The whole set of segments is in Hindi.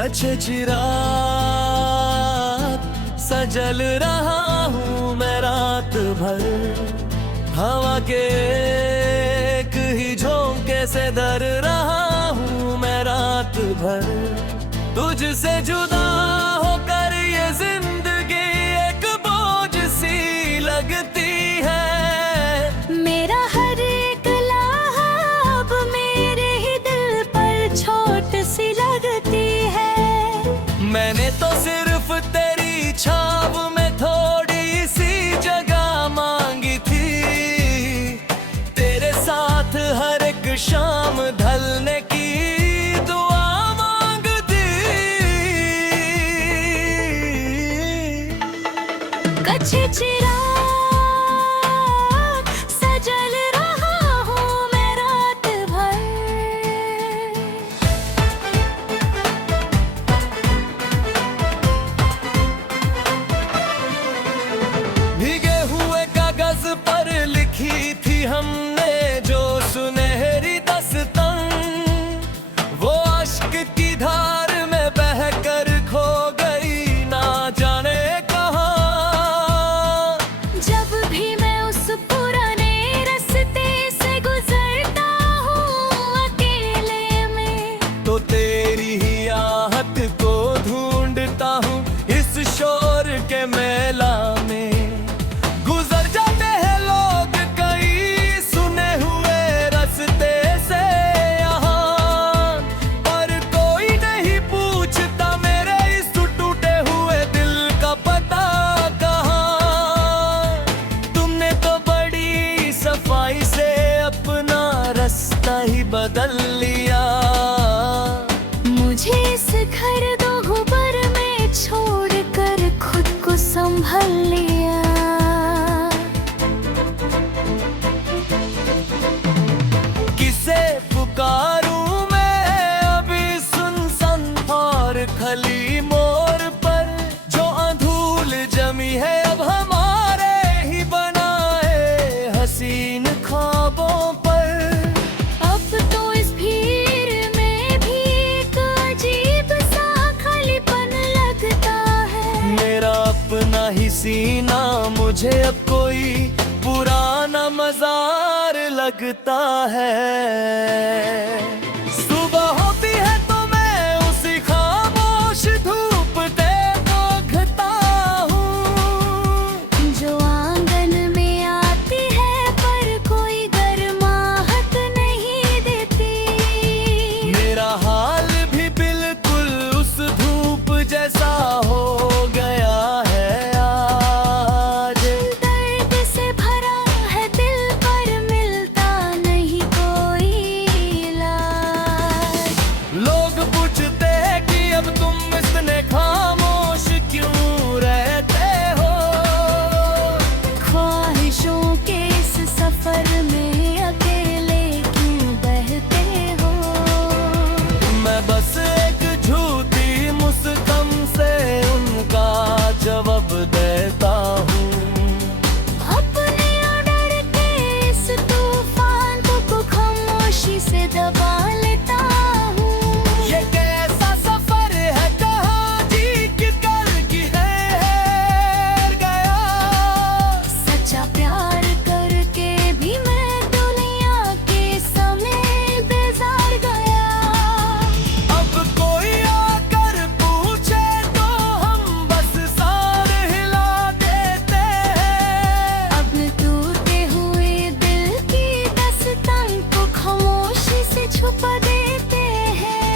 कच्चे चिराग सजल रहा हूँ मैं रात भर, हवा के एक ही झोंके से डर रहा हूँ मैं रात भर। तुझसे जुदा होकर ये जिंदगी एक बोझ सी लगती है। मेरा हर एक लम्हा अब मेरे ही दिल पर चोट सी लगती है। मैंने तो सिर्फ तेरी छाव में थोड़ी सी जगह मांगी थी, तेरे साथ हर एक शाम ढलने की दुआ मांगती। कच्चे चिराग सजल रहा हूँ मैं रात भर। भीगे हुए कागज पर लिखी थी हमने जो सुनहरी दास्तां, वो अश्क की धार में बहकर खो गई ना जाने कहाँ। जब भी मैं उस पुराने रास्ते से गुजरता हूँ अकेले में, तो तेरी ही आहट को ढूंढता हूँ इस शोर के मेला में। गुजर जाते हैं लोग कई सुने हुए रास्ते से यहाँ, पर कोई नहीं पूछता मेरे इस टूटे हुए दिल का पता कहाँ। तुमने तो बड़ी सफाई से अपना रास्ता ही बदल लिया, मुझे इस घर दो गुबर में छोड़कर खुद को संभल लिया। किसे पुकारूं मैं अभी सुनसान और खली मोड़ पर, जो अधूल जमी है अब हमारे ही बनाए हसीन ख्वाबों पर। अब तो इस भीड़ में भी एक अजीब सा खालीपन लगता है। मेरा अपना ही सीना मुझे अब कोई पुराना मजार लगता है। सुबह होती है तो मैं उसी खामोश धूप पे देखता हूँ, जो आंगन में आती है पर कोई गर्माहट नहीं देती। मेरा हाल भी बिल्कुल उस धूप जैसा हो गया है आज। दर्द से भरा है दिल पर मिलता नहीं कोई इलाज। लोग पूछते हैं कि अब तुम इतने खामोश क्यों रहते हो, ख्वाहिशों के इस सफर में अकेले क्यों बहते हो। मैं बस एक झूठी मुस्कान से उनका जवाब देता हूँ। अपने डर के इस तूफान को खामोशी से दबा लेता हूँ। ये कैसा सफर है कहाँ जी कि कल की है गया। सच्चा प्यार करके भी मैं दुनिया के समय बेजार गया। अब कोई आकर पूछे तो हम बस सार हिला देते हैं। अब टूटे हुए दिल की दास्तां को खामोशी से छुपा देते हैं।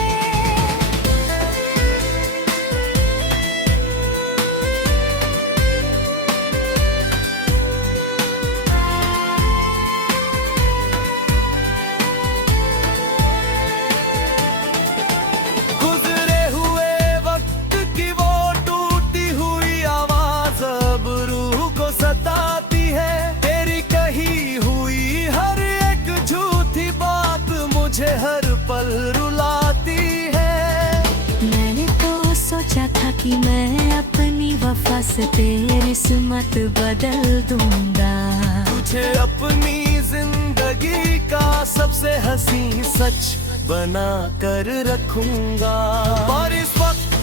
गुजरे हुए वक्त की वो टूटी हुई आवाज अब रूह को सताती है। तेरी कही हुई हर एक झूठी बात मुझे हर पल रुलाती है। मैंने तो सोचा था कि मैं अपनी वफा से तेरी किस्मत बदल दूंगा। तुझे अपनी जिंदगी का सबसे हसीन सच बना कर रखूंगा। और इस वक्त